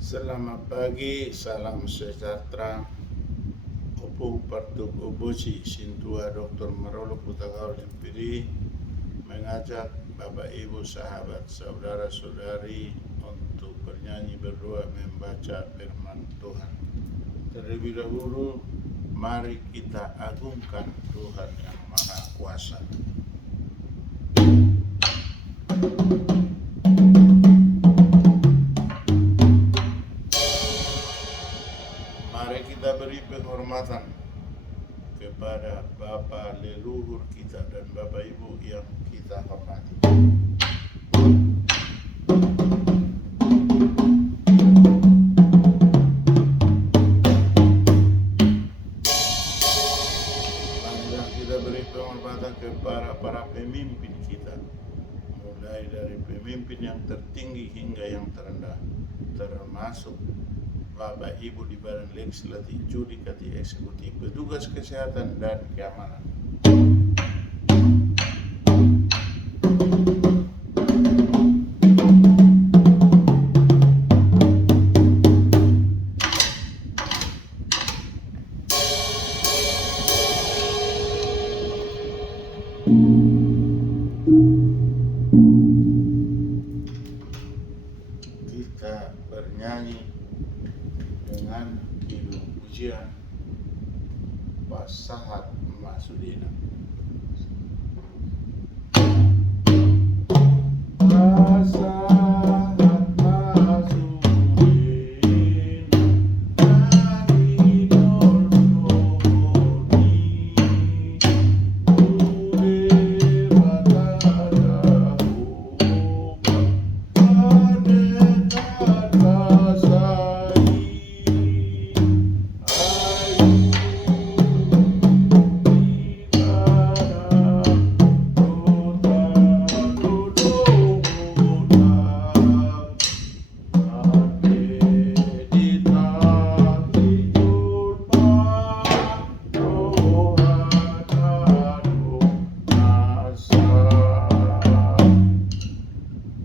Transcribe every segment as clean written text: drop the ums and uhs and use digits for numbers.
Selamat pagi, salam sejahtera. Opung Partuk Obosi Sintua Dr. Marolo Putakaul Empiri mengajak Bapak Ibu sahabat saudara-saudari untuk bernyanyi berdua membaca firman Tuhan. Terlebih dahulu mari kita agungkan Tuhan yang Maha Kuasa. Mari kita beri penghormatan kepada Bapa leluhur kita dan Bapak Ibu yang kita hormati. Marilah kita beri penghormatan kepada para pemimpin kita, mulai dari pemimpin yang tertinggi hingga yang terendah, termasuk Bapak Ibu di Badan Legislatif, Judikatif, Eksekutif, petugas kesehatan dan keamanan. Kita bernyanyi dengan kidung pujian Pasahat Masudina. Pasahat Masudina, dari Nordoni, Ude Batadahu, Adekat Kasai,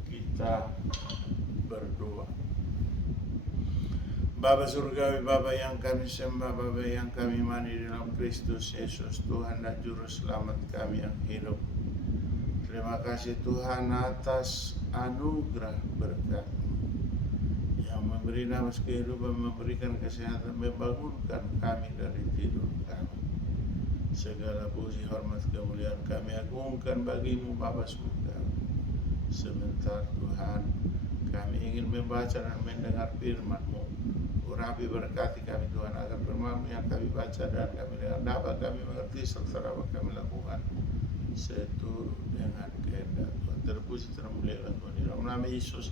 kita berdoa. Bapa Surgawi, Bapa yang kami sembah, Bapa yang kami imani dalam Kristus Yesus, Tuhan dan Juru Selamat kami yang hidup. Terima kasih Tuhan atas anugerah berkat yang memberi nafas kehidupan, memberikan kesehatan, membangunkan kami dari tidur kami. Segala puji, hormat, kemuliaan kami agungkan bagimu Bapa Surgawi. Sebentar Tuhan, kami ingin membaca dan mendengar firman-Mu. Urapi berkati kami Tuhan, agar firman-Mu yang kami baca dan kami dengar dapat kami mengerti serta dapat kami lakukan seturut dengan kehendak Tuhan. Terpuji termulialah Tuhan, di dalam nama Yesus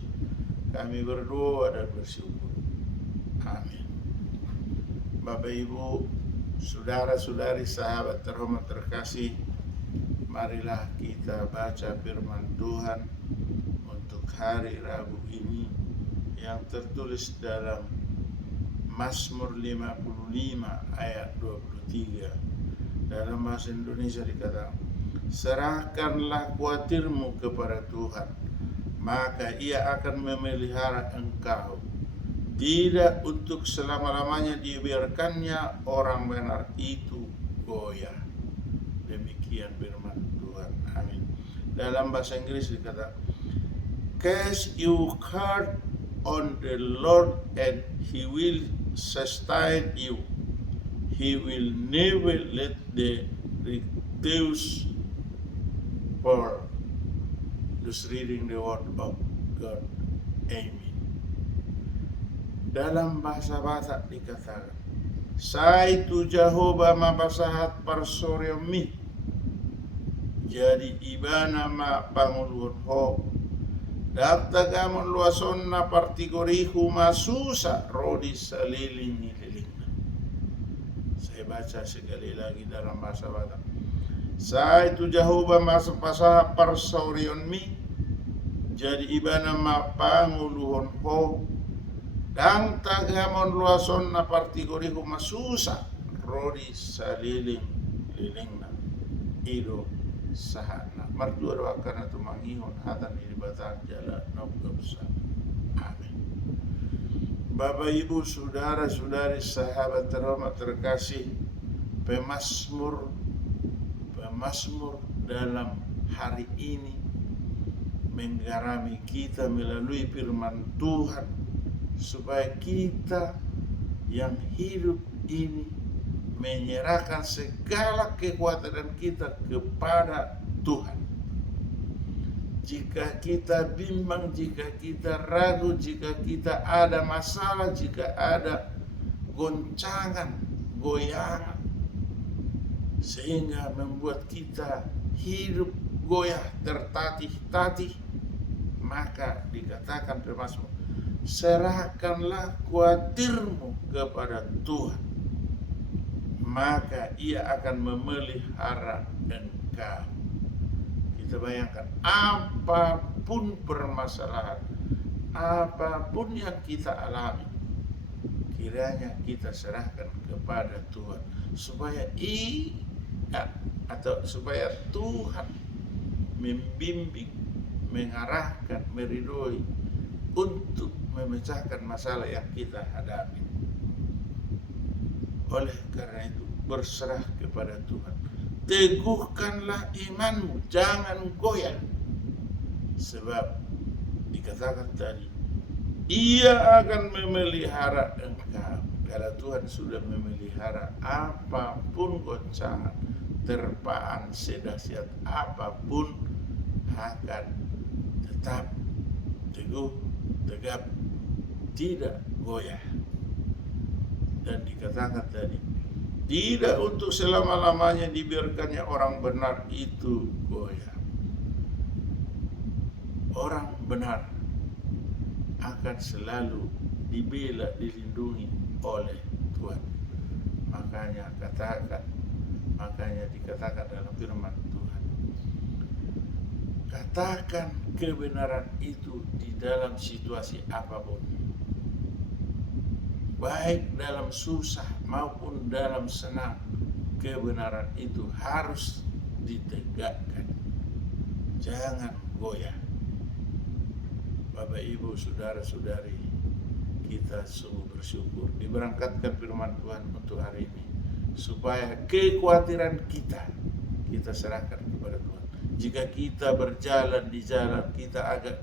kami berdoa dan bersyukur. Amin. Bapak Ibu, saudara-saudari, sahabat terhormat terkasih, marilah kita baca firman Tuhan untuk hari Rabu ini yang tertulis dalam Mazmur 55 ayat 23. Dalam bahasa Indonesia dikatakan, serahkanlah khawatirmu kepada Tuhan, maka Ia akan memelihara engkau. Tidak untuk selama-lamanya dibiarkannya orang benar itu goyah. Demikian firman Tuhan. Amin. Dalam bahasa Inggris dikatakan, cast your heart on the Lord and He will sustain you. He will never let the righteous fall. Just reading the word of God. Amen. Dalam bahasa Batak dikatakan, Sai tu Jehovah mapasahat parsoryomi, jadi ibana ma panguluhon ho, dapta gamon luason na partigorihu masusa rodi saliling. Saya baca sekali lagi dalam bahasa Batak. Sai tu Jehovah mapasahat parsoryomi, jadi ibana ma panguluhon ho, dang tagamon luason na partigorihu masusa rodi saliling na ido sahana marjua doakan atau mangihon hatan ini batang jalan nobgabsa. Amin. Bapak, Ibu, saudara-saudari, sahabat terhormat terkasih, pemazmur dalam hari ini menggarami kita melalui firman Tuhan, supaya kita yang hidup ini menyerahkan segala kekuatan kita kepada Tuhan. Jika kita bimbang, jika kita ragu, jika kita ada masalah, jika ada goncangan, goyangan, sehingga membuat kita hidup goyah, tertatih-tatih, maka dikatakan termasuk, serahkanlah khawatirmu kepada Tuhan, maka Ia akan memelihara engkau. Kita bayangkan, apapun permasalahan, apapun yang kita alami, kiranya kita serahkan kepada Tuhan, supaya supaya Tuhan membimbing, mengarahkan, meridhoi untuk memecahkan masalah yang kita hadapi. Oleh karena itu, berserah kepada Tuhan. Teguhkanlah imanmu, jangan goyah. Sebab dikatakan tadi, Ia akan memelihara engkau. Kalau Tuhan sudah memelihara, apapun goncangan, terpaan sedahsyat apapun akan tetap teguh, tegap, tidak goyah. Dan dikatakan tadi, tidak untuk selama-lamanya dibiarkannya orang benar itu goyah. Orang benar akan selalu dibela, dilindungi oleh Tuhan. Makanya dikatakan dalam firman Tuhan, katakan kebenaran itu di dalam situasi apapun, baik dalam susah maupun dalam senang. Kebenaran itu harus ditegakkan, jangan goyah. Bapak, Ibu, saudara-saudari, kita sungguh bersyukur diberangkatkan firman Tuhan untuk hari ini, supaya kekhawatiran kita serahkan kepada Tuhan. Jika kita berjalan di jalan, kita agak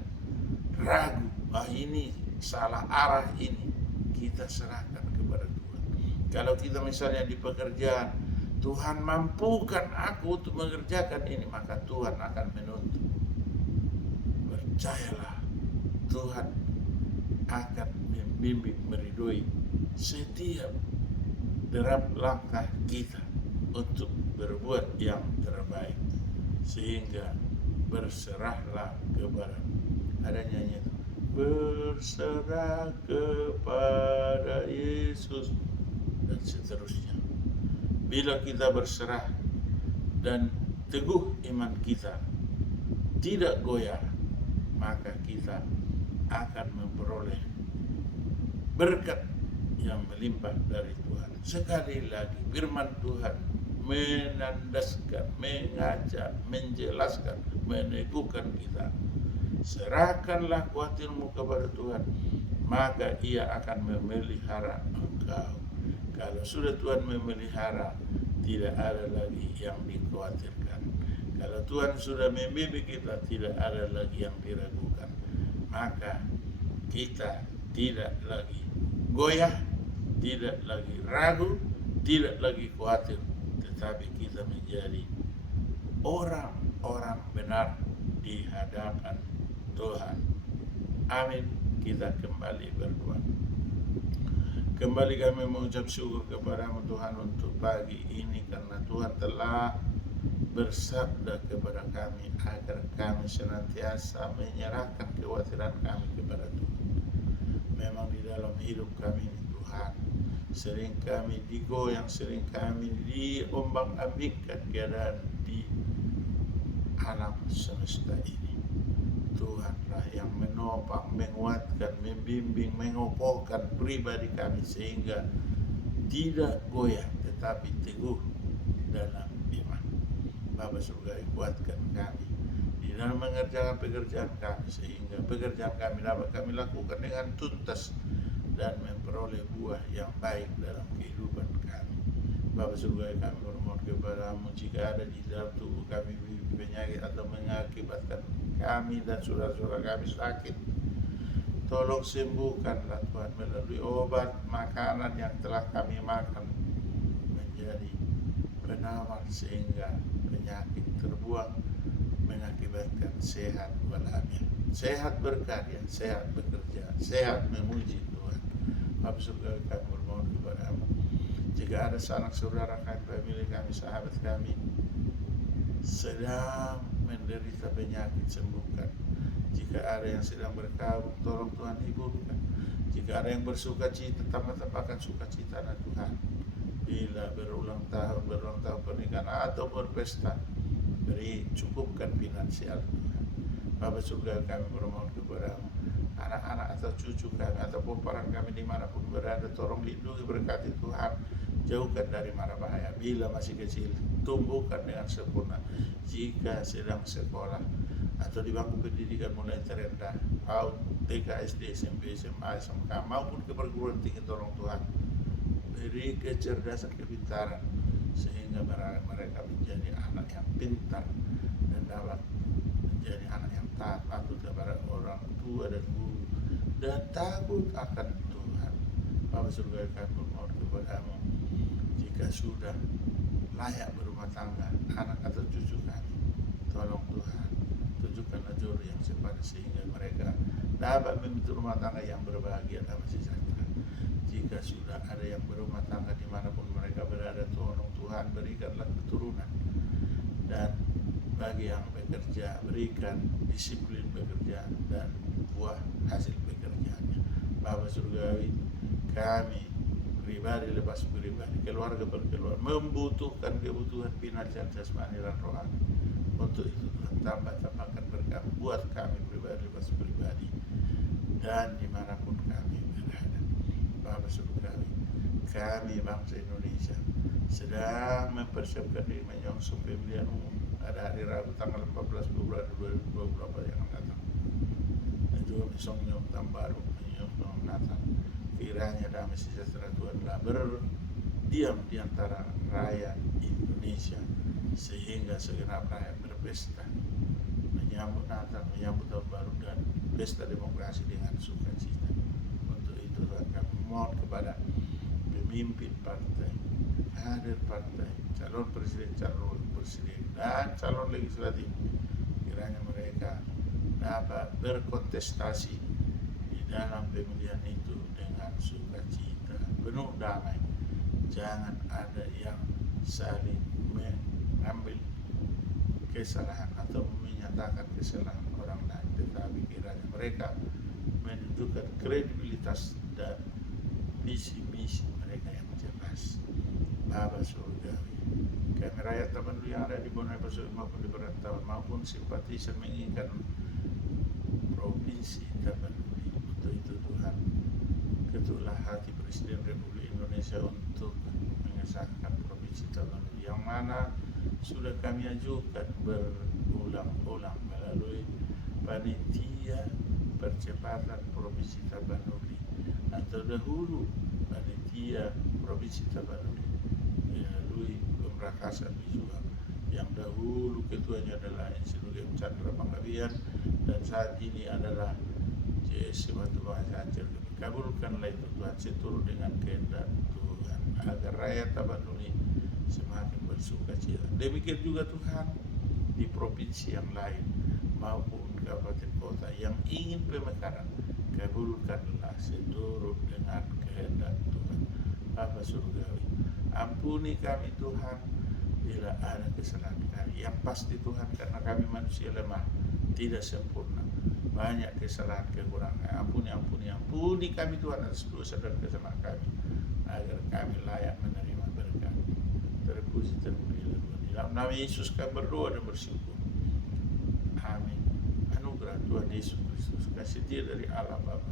ragu, ini salah arah ini, kita serahkan kepada Tuhan. Kalau kita misalnya di pekerjaan, Tuhan mampukan aku untuk mengerjakan ini, maka Tuhan akan menuntun. Percayalah, Tuhan akan membimbing, meridhoi setiap derap langkah kita untuk berbuat yang terbaik. Sehingga berserahlah kepada, ada nyanyi itu, berserah kepada Yesus, dan seterusnya. Bila kita berserah dan teguh iman kita, tidak goyah, maka kita akan memperoleh berkat yang melimpah dari Tuhan. Sekali lagi, firman Tuhan menandaskan, mengajak, menjelaskan, meneguhkan kita. Serahkanlah khawatirmu kepada Tuhan, maka Ia akan memelihara engkau. Kalau sudah Tuhan memelihara, tidak ada lagi yang dikhawatirkan. Kalau Tuhan sudah membimbing kita, tidak ada lagi yang diragukan. Maka kita tidak lagi goyah, tidak lagi ragu, tidak lagi khawatir, tetapi kita menjadi orang-orang benar di hadapan Tuhan. Amin. Kita kembali berdoa. Kembali kami mengucap syukur kepada-Mu Tuhan untuk pagi ini, karena Tuhan telah bersabda kepada kami agar kami senantiasa menyerahkan kekhawatiran kami kepada Tuhan. Memang di dalam hidup kami ini, Tuhan, sering kami digoyang, sering kami diombang-ambingkan keadaan di alam semesta ini. Tuhanlah yang menopang, menguatkan, membimbing, mengokohkan pribadi kami sehingga tidak goyah tetapi teguh dalam iman. Bapa surga, kuatkan kami di dalam mengerjakan pekerjaan kami, sehingga pekerjaan kami dapat kami lakukan dengan tuntas dan memperoleh buah yang baik dalam kehidupan kami. Bapa surga, kami bermohon kepada-Mu, jika ada di dalam tubuh kami penyakit atau mengakibatkan kami dan saudara-saudara kami sakit, tolong sembuhkanlah Tuhan melalui obat makanan yang telah kami makan menjadi penawar sehingga penyakit terbuang, mengakibatkan sehat walafiat, sehat berkarya, sehat bekerja, sehat memuji Tuhan. Bapa surga, kami bermohon kepada-Mu, jika ada sanak saudara kami, famili kami, sahabat kami sedang menderita penyakit, sembuhkan. Jika ada yang sedang berkabung, tolong Tuhan hiburkan. Jika ada yang bersuka cita, tambahkan sukacita Tuhan. Bila berulang tahun pernikahan atau berpesta, beri cukupkan finansial Tuhan. Bapa surga, kami bermohon kepada-Mu, anak-anak atau cucu kami atau pemparan kami dimanapun berada, tolong lindungi, berkati Tuhan, jauhkan dari mara bahaya. Bila masih kecil, tumbuhkan dengan sempurna. Jika sedang sekolah atau di bangku pendidikan mulai terendah, PAUD, TK, SD, SMP, SMA, SMK maupun ke perguruan tinggi, tolong Tuhan beri kecerdasan, kepintaran, sehingga mereka menjadi anak yang pintar dan dapat menjadi anak yang taat patuh kepada orang tua dan guru dan takut akan Tuhan. Bapa surga, kami bermohon kepada-Mu, jika sudah layak berumah tangga anak atau cucu kami, tolong Tuhan tunjukkanlah jodoh yang sepadan sehingga mereka dapat membentuk rumah tangga yang berbahagia dan sejahtera. Jika sudah ada yang berumah tangga dimanapun mereka berada, tolong Tuhan berikanlah keturunan, dan bagi yang bekerja berikan disiplin bekerja dan buah hasil pekerjaannya. Bapa surgawi, kami pribadi lepas pribadi, keluarga per keluarga membutuhkan kebutuhan finansial, jasmani dan rohani. Untuk itu Tuhan tambahkan berkat buat kami pribadi lepas pribadi dan dimanapun kami berada. Bapa surgawi, kami bangsa Indonesia sedang mempersiapkan diri menyongsong pemilihan umum pada hari Rabu tanggal 14 Februari 2024 yang akan datang, dan juga menyongsong tahun baru, menyongsong Natal. Kiranya damai sejahtera Tuhanlah berdiam di antara rakyat Indonesia, sehingga segenap rakyat berpesta menyambut Natal, menyambut tahun baru dan pesta demokrasi dengan sukacita. Untuk itu Tuhan, kami mohon kepada pemimpin partai, kader partai, calon presiden, dan calon legislatif, kiranya mereka dapat berkontestasi di dalam pemilihan itu dengan sukacita, penuh damai. Jangan ada yang saling mengambil kesalahan atau menyatakan kesalahan orang lain, tetapi kiranya mereka menunjukkan kredibilitas dan visi-misi mereka yang jelas. Bapa surgawi, kami rakyat Tapanuli yang ada di Bonai Pasir maupun di perantauan maupun simpatisan menginginkan provinsi Tapanuli. Untuk itu Tuhan, ketuklah hati Presiden Republik Indonesia untuk mengesahkan provinsi Tapanuli, yang mana sudah kami ajukan berulang-ulang melalui panitia percepatan provinsi Tapanuli, atau dahulu panitia provinsi Tapanuli melalui pemrakasan visual, yang dahulu ketuanya adalah Insinyur M. Chandra Panggabean dan saat ini adalah JS Batu Bangsa Aceh. Kabulkanlah itu Tuhan seturut dengan kehendak Tuhan, agar rakyat Tapanuli semakin bersuka cita. Demikian juga Tuhan di provinsi yang lain maupun kabupaten kota yang ingin pemekaran, kabulkanlah seturut dengan kehendak Tuhan. Bapa surgawi, ampuni kami Tuhan bila ada kesalahan kami, yang pasti Tuhan, karena kami manusia lemah, tidak sempurna, banyak kesalahan kekurangan. Ampuni kami Tuhan atas dosa dan kesalahan kami, agar kami layak menerima berkat. Terpuji termulialah Tuhan. Di dalam nama Yesus kami berdoa dan bersyukur. Amin. Anugerah Tuhan Yesus Kristus, kasih dia dari Allah Bapa,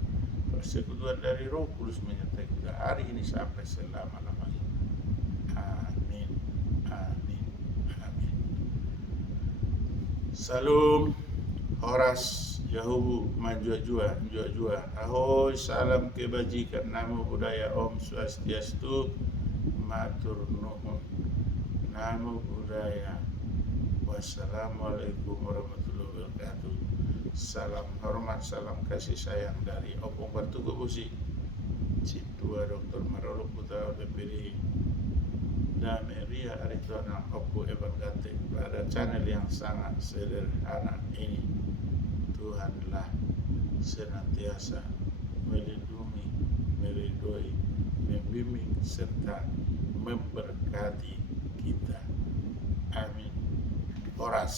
persekutuan dari Roh Kudus menyertai kita hari ini sampai selama-lamanya. Amin. Amin. Amin. Salam, Horas, Yahubu majua-jua, jua-jua. Ahoy, salam kebajikan, namo budaya, Om Swastiastu, matur nuhun. Namo budaya. Wassalamualaikum warahmatullahi wabarakatuh. Salam hormat, salam kasih sayang dari Opung Bartugo Busi, Citua Dr. Marolo Putra DPD Dameria Arizona Opu Evan Gante. Pada channel yang sangat sederhana ini, Tuhanlah senantiasa melindungi, meridhoi, membimbing serta memberkati kita. Amin. Oras.